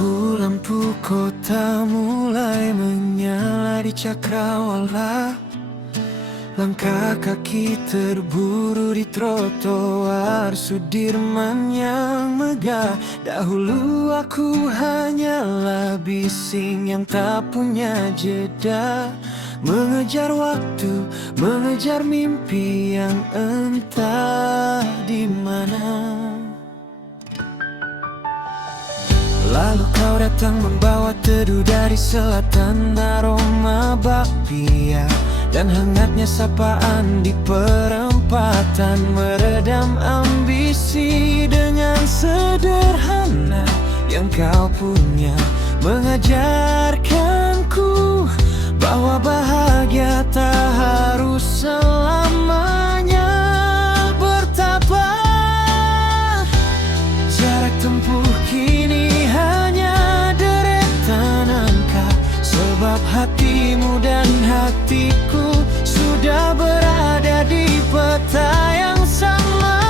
Lampu-lampu kota mulai menyala di cakrawala. Langkah kaki terburu di trotoar Sudirman yang megah. Dahulu aku hanyalah bising yang tak punya jeda, mengejar waktu, mengejar mimpi yang entah di mana. Lalu kau datang membawa teduh dari selatan, aroma bakpia dan hangatnya sapaan di perempatan, meredam ambisi dengan sederhana yang kau punya, mengajarkanku bahwa bahagia tak harus selamanya bertabah. Jarak tempuh kini hanya deretan angka, sebab hatimu dan hatiku sudah berada di peta yang sama.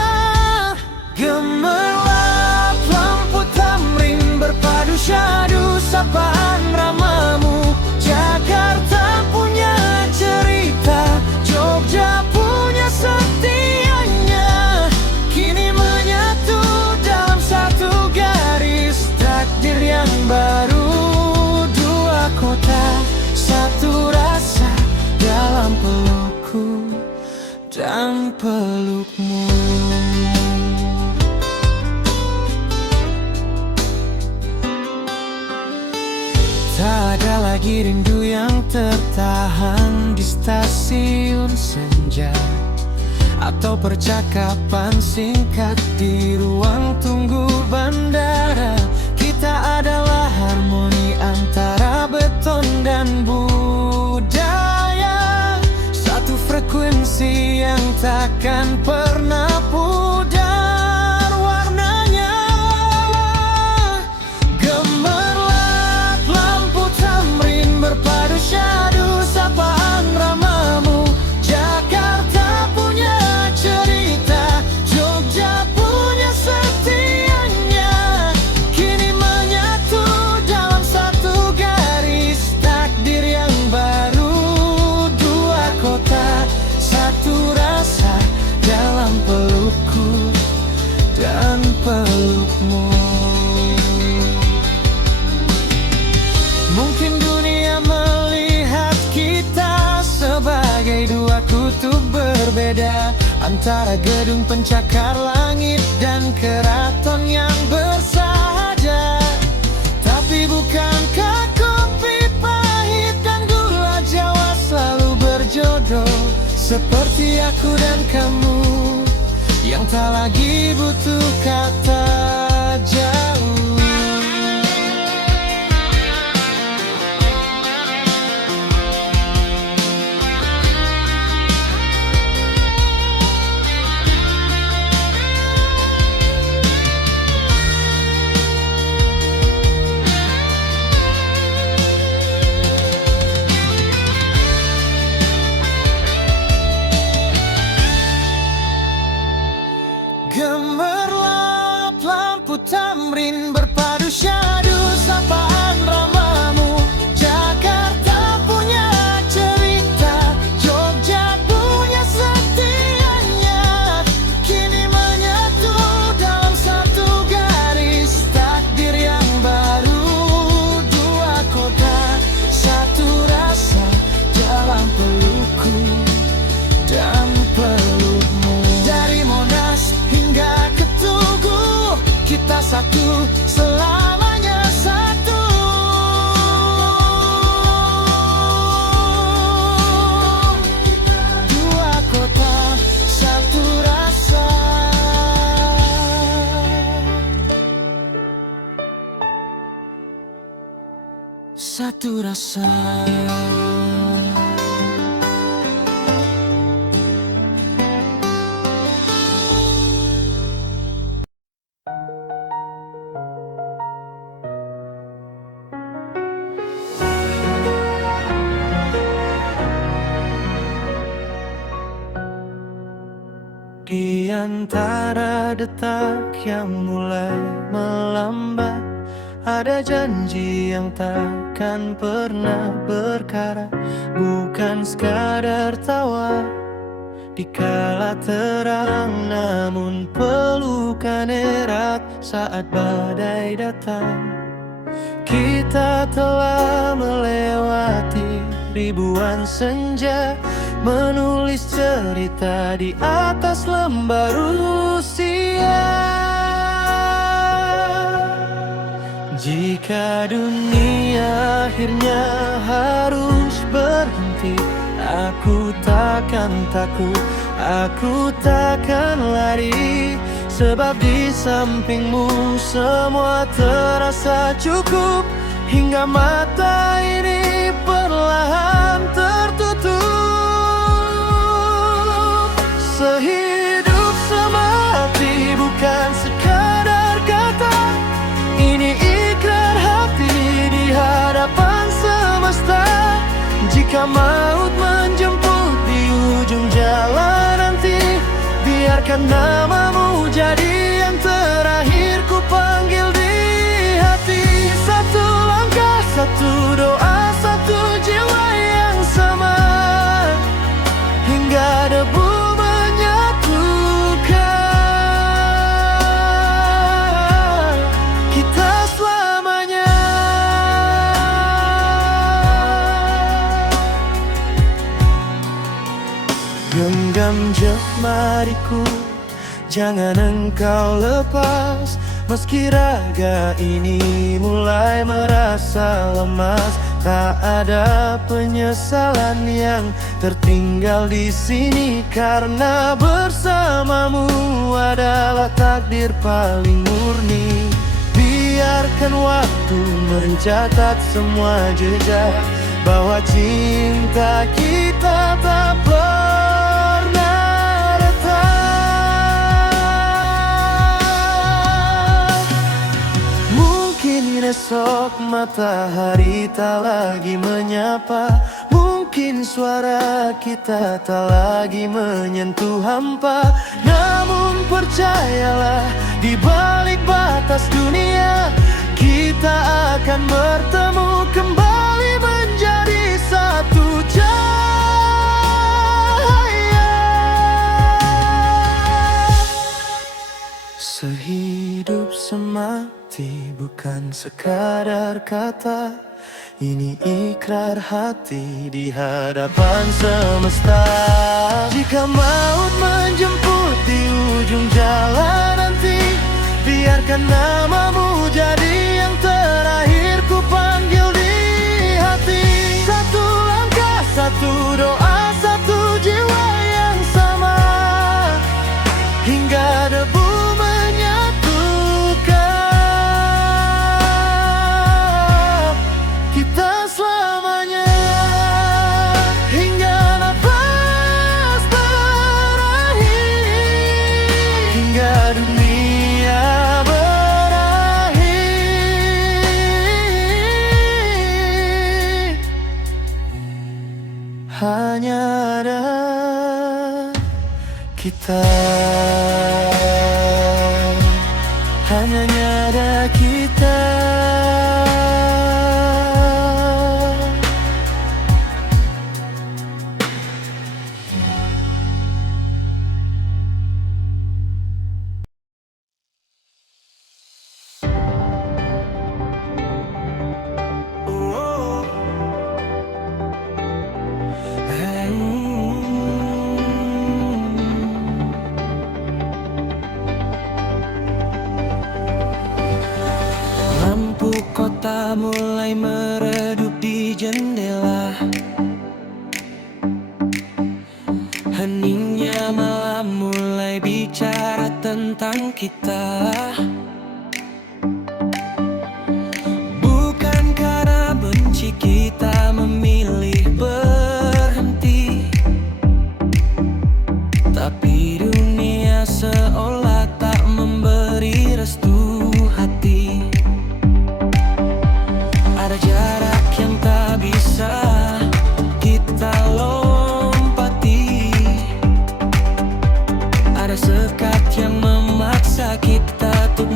Gemerlap lampu tamrin berpadu syadu sapaan ramamu. Jakarta punya cerita, Jogja punya setianya, kini menyatu dalam satu garis takdir yang baru. Dua kota, satu rasa dalam pelukku dan pelukmu. Tak ada lagi rindu yang tertahan di stasiun senja, atau percakapan singkat di ruang tunggu bandara. Kita adalah harmoni antara beton dan budaya, satu frekuensi yang takkan pernah pudar warnanya. Gemerlap lampu tamrin berpadu syadu sapaan ramamu. Jakarta punya cerita, Jogja punya setianya, kini menyatu dalam satu garis takdir yang baru. Dua kota, satu rasa dalam pelukku dan pelukmu. Mungkin dunia melihat kita sebagai dua kutub berbeda, antara gedung pencakar langit dan keraton yang bersahaja. Tapi bukankah kopi pahit dan gula Jawa selalu berjodoh, seperti aku dan kamu yang tak lagi butuh kata jauh. Gemerlap lampu tamrin berpadu syadu sapaan ramamu. Jakarta punya cerita, Jogja punya setianya, kini menyatu dalam satu garis takdir yang baru. Dua kota, satu rasa dalam pelukku dan pelukmu. Dari Monas hingga ke Tugu, kita satu, selamanya satu. Dua kota, satu rasa. Satu rasa. Di antara detak yang mulai melambat, Ada janji yang takkan pernah berkarat, bukan sekadar tawa dikala terang, namun pelukan erat saat badai datang. Kita telah melewati ribuan senja, menulis cerita di atas lembar usia. Jika dunia akhirnya harus berhenti, aku takkan takut, aku takkan lari. Sebab di sampingmu semua terasa cukup, hingga mata ini perlahan tertutup. Sehidup semati bukan sekadar kata, ini ikhrar hati di hadapan semesta. Jika maut menjemput di ujung jalan nanti, biarkan namamu jadi yang terakhir ku panggil di hati. Satu langkah, satu doa, satu jiwa yang sama, hingga debu menyatukan kita selamanya. Genggam jemariku, jangan engkau lepas. Meski raga ini mulai merasa lemas, tak ada penyesalan yang tertinggal di sini, karena bersamamu adalah takdir paling murni. Biarkan waktu mencatat semua jejak, bahwa cinta kita tak pernah retak. Mungkin esok matahari tak lagi menyapa, mungkin suara kita tak lagi menyentuh hampa. Namun percayalah, di balik batas dunia, kita akan bertemu kembali menjadi satu cahaya. Sehidup semati bukan sekadar kata, ini ikhrar hati di hadapan semesta. Jika maut menjemput di ujung jalan nanti, biarkan namamu jadi yang terakhir ku panggil di hati. Satu langkah, satu doa, satu jiwa yang sama, hingga debu menyatukan kita selamanya. Hingga nafas terakhir, hingga dunia berakhir, hanya ada kita, hanya ada kita. Lampu kota mulai meredup di jendela, heningnya malam mulai bicara tentang kita. Bukan karena benci kita memilih berhenti, tapi dunia seolah tak memberi restu hati. Ada jarak yang tak bisa kita lompati, ada sekat yang memaksa kita untuk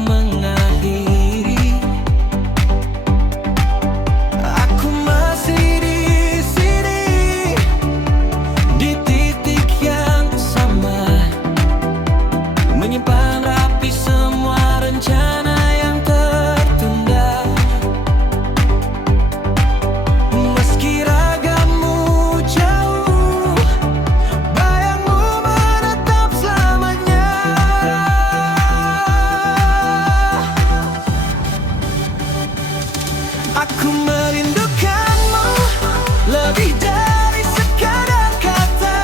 Aku merindukanmu lebih dari sekadar kata,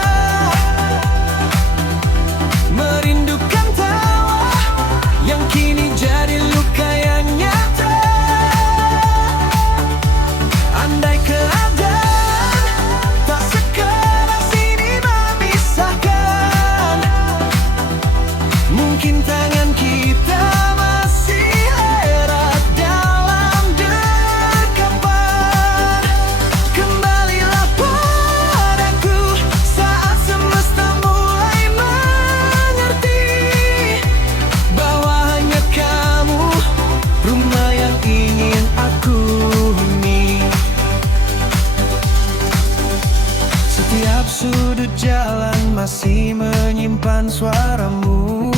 merindukan tawa yang kini jadi luka yang nyata. Andai keadaan tak sekeras ini memisahkan, mungkin tangan kita masih erat dalam dekapan. Kembalilah padaku saat semesta mulai mengerti bahwa hanya kamu rumah yang ingin aku huni. Setiap sudut jalan masih menyimpan suaramu,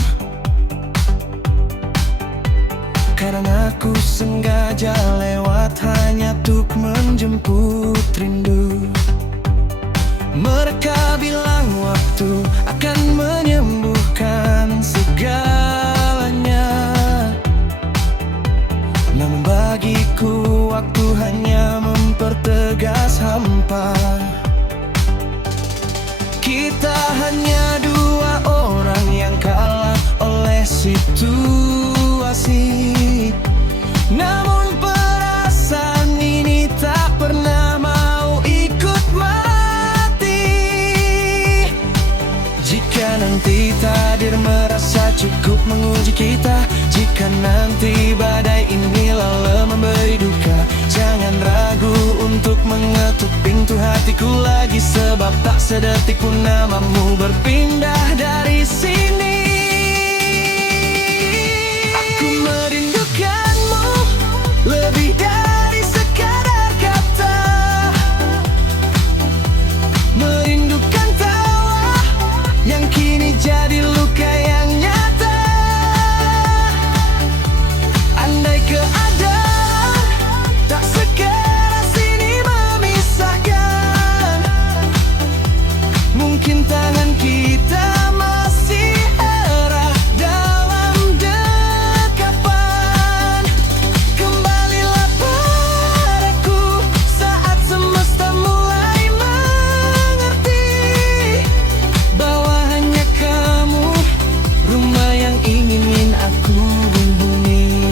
karena aku sengaja lewat hanya untuk menjemput rindu. Mereka bilang waktu akan menyembuhkan segalanya, namun bagiku waktu hanya mempertegas hampa. Kita hanya dua orang yang kalah oleh situasi, namun perasaan ini tak pernah mau ikut mati. Jika nanti takdir merasa cukup menguji kita, jika nanti badai ini lelah memberi duka, jangan ragu untuk mengetuk pintu hatiku lagi, sebab tak sedetik pun namamu berpindah dari sini. Aku merindukanmu lebih dari sekadar kata, merindukan tawa yang kini jadi luka yang nyata. Andai keadaan tak sekeras ini memisahkan, mungkin tangan kita masih erat dalam dekapan. Kembalilah padaku saat semesta mulai mengerti bahwa hanya kamu rumah yang ingin aku huni.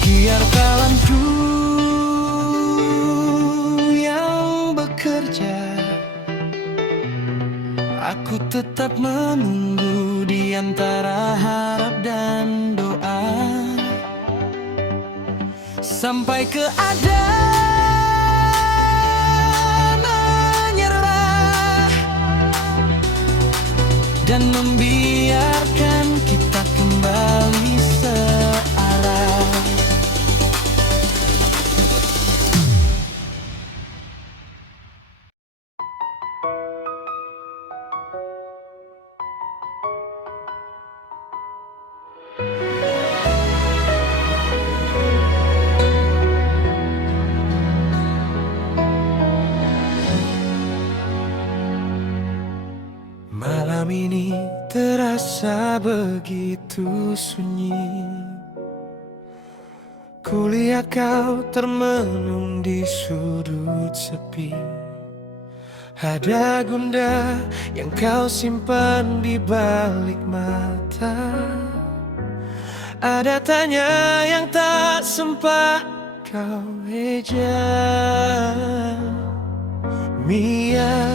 Biar kalamku yang bekerja, aku tetap menunggu di antara harap dan doa, sampai keadaan menyerah dan membiarkan kita kembali searah. Malam ini terasa begitu sunyi, kulihat kau termenung di sudut sepi. Ada gundah yang kau simpan di balik mata, ada tanya yang tak sempat kau eja. Mia,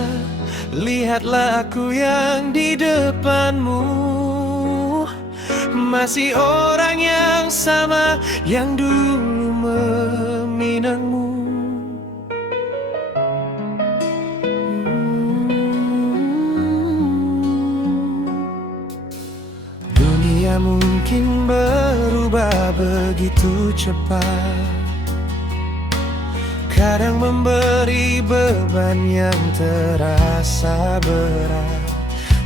lihatlah aku yang di depanmu, masih orang yang sama yang dulu meminangmu. Dunia mungkin berubah begitu cepat, kadang memberi beban yang terasa berat.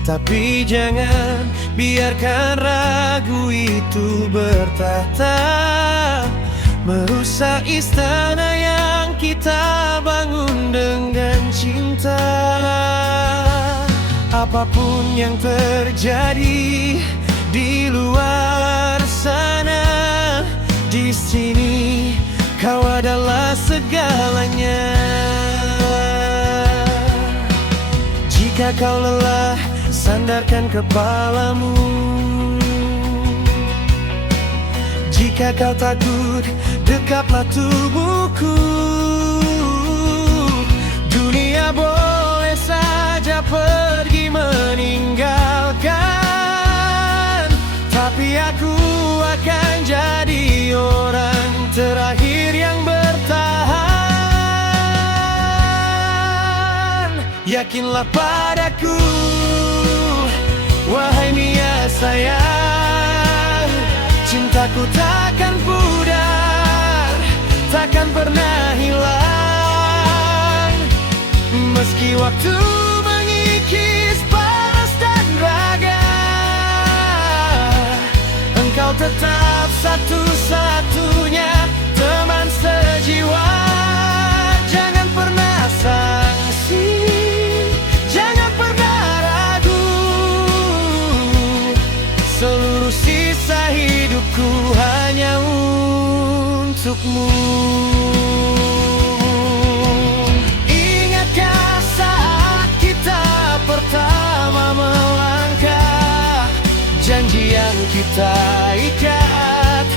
Tapi jangan biarkan ragu itu bertahta, merusak istana yang kita bangun dengan cinta. Apapun yang terjadi di luar sana, di sini adalah segalanya. Jika kau lelah, sandarkan kepalamu. Jika kau takut, dekaplah tubuhku. Dunia boleh saja pergi meninggalkan, tapi aku akan jadi orang terakhir yang bertahan. Yakinlah padaku, wahai Mia sayang, cintaku takkan pudar, takkan pernah hilang. Meski waktu mengikis paras dan raga, engkau tetap satu-satunya teman sejiwa. Jangan pernah sangsi, jangan pernah ragu, seluruh sisa hidupku hanya untukmu. Ingatkah saat kita pertama melangkah, janji yang kita ikat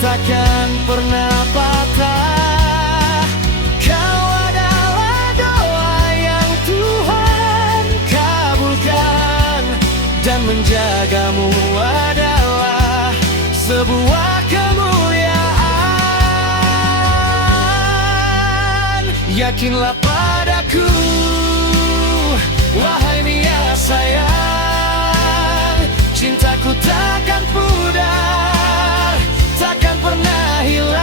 takkan pernah patah. Kau adalah doa yang Tuhan kabulkan, dan menjagamu adalah sebuah kemuliaan. Yakinlah padaku, wahai Mia sayang, cintaku takkan pudar, takkan pernah hilang.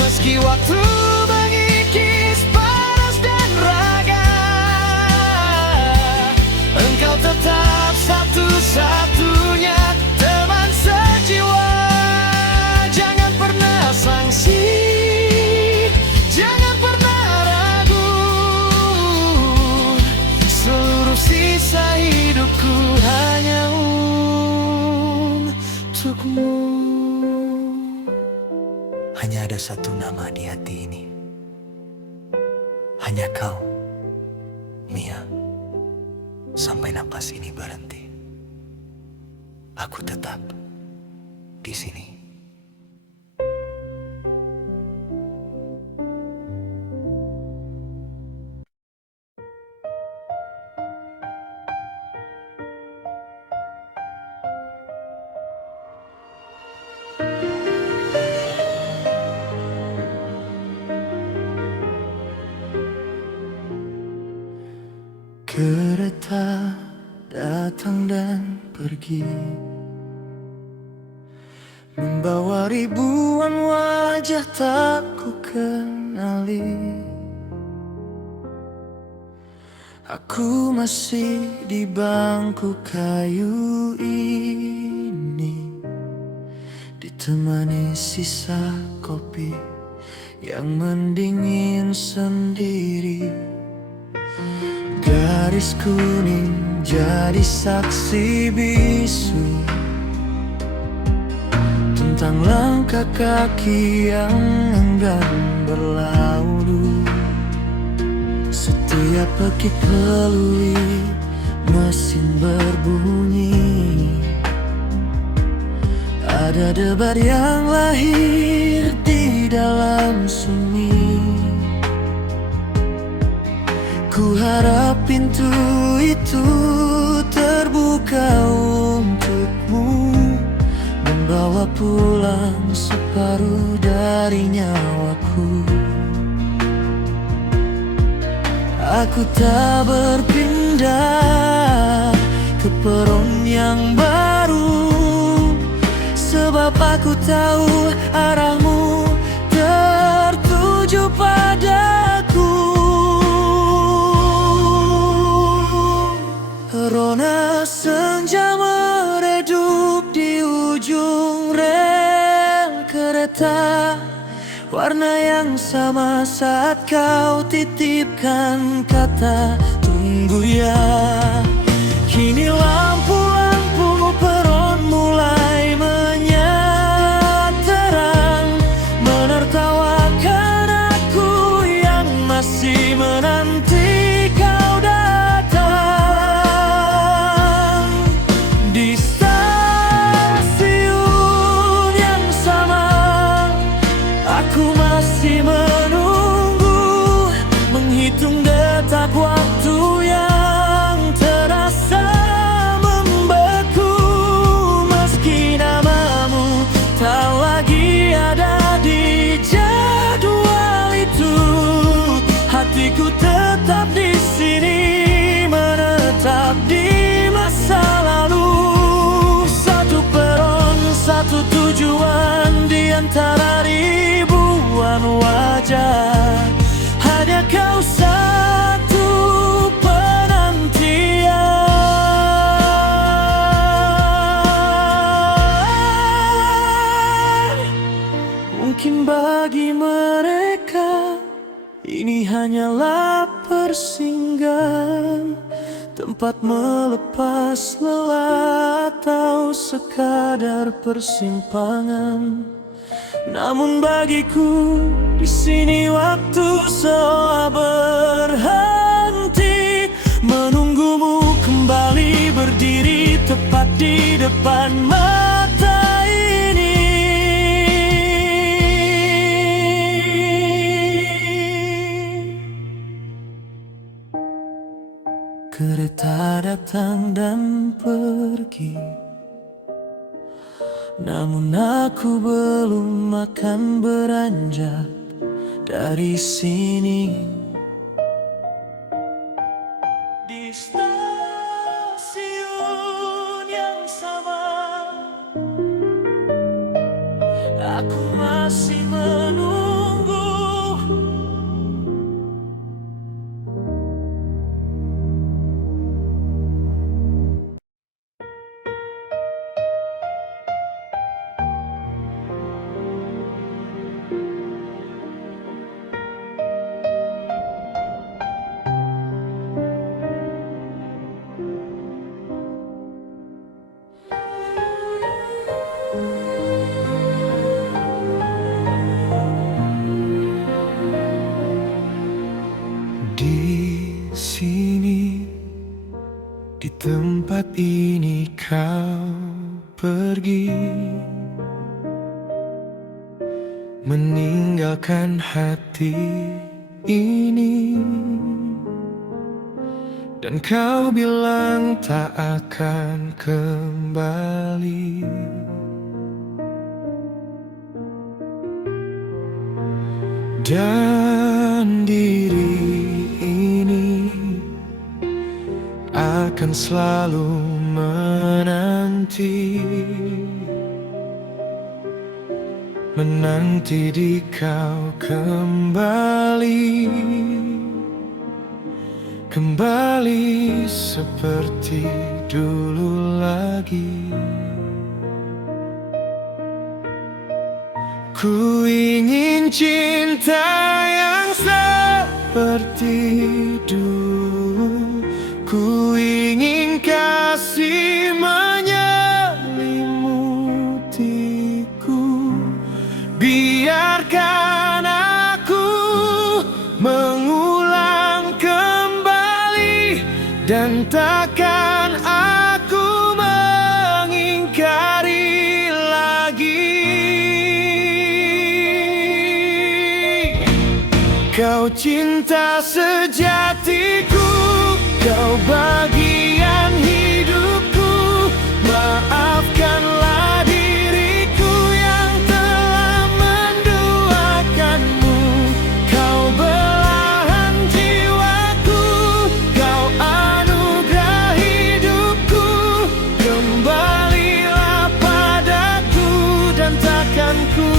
Meski waktu mengikis paras dan raga, engkau tetap satu-satunya teman sejiwa. Jangan pernah sangsi, jangan pernah ragu, seluruh sisa hidupku hanya untukmu. Hanya ada satu nama di hati ini, hanya kau, Mia. Sampai napas ini berhenti, aku tetap di sini. Kereta datang dan pergi, membawa ribuan wajah tak ku kenali. Aku masih di bangku kayu ini, ditemani sisa kopi yang mendingin sendiri. Garis kuning jadi saksi bisu tentang langkah kaki yang enggan berlalu. Setiap pekik peluit mesin berbunyi, ada debar yang lahir di dalam sunyi. Ku harap pintu itu terbuka untukmu, membawa pulang separuh dari nyawaku. Aku tak berpindah ke peron yang baru, sebab aku tahu arahmu tertuju padaku. Rona senja meredup di ujung rel kereta, warna yang sama saat kau titipkan kata tunggu ya. Kini lampu-lampu peron mulai menyala terang, ku tetap di sini, menetap di masa lalu. Satu peron, satu tujuan, di antara ribuan wajah, hanya kau satu penantian. Mungkin bagi mereka ini hanyalah persinggahan, tempat melepas lelah atau sekadar persimpangan. Namun bagiku di sini waktu seolah berhenti, menunggumu kembali berdiri tepat di depan mata ini. Kereta datang dan pergi, namun aku belum akan beranjak dari sini. Di stasiun yang sama, aku masih menunggu. Di sini, di tempat ini kau pergi, meninggalkan hati ini. Dan kau bilang tak akan kembali. Dan diri ini akan selalu menanti di kau kembali seperti dulu lagi. Ku ingin cinta yang seperti dulu, ku ingin kasih menyelimutiku. Biarkan aku mengulang kembali, dan takkan aku mengingkari lagi. Kau cinta sejatiku, kau bagian hidupku. Maafkanlah diriku yang telah menduakanmu. Kau belahan jiwaku, kau anugerah hidupku. Kembalilah padaku, dan takkan ku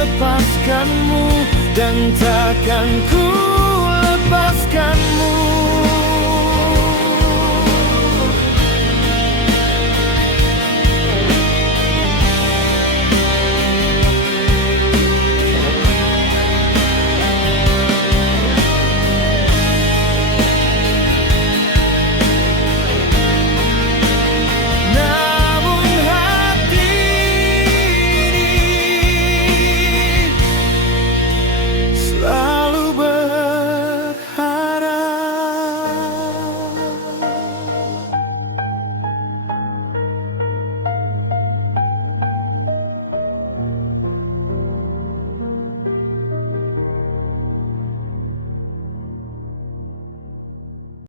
lepaskanmu, dan takkan ku lepaskanmu.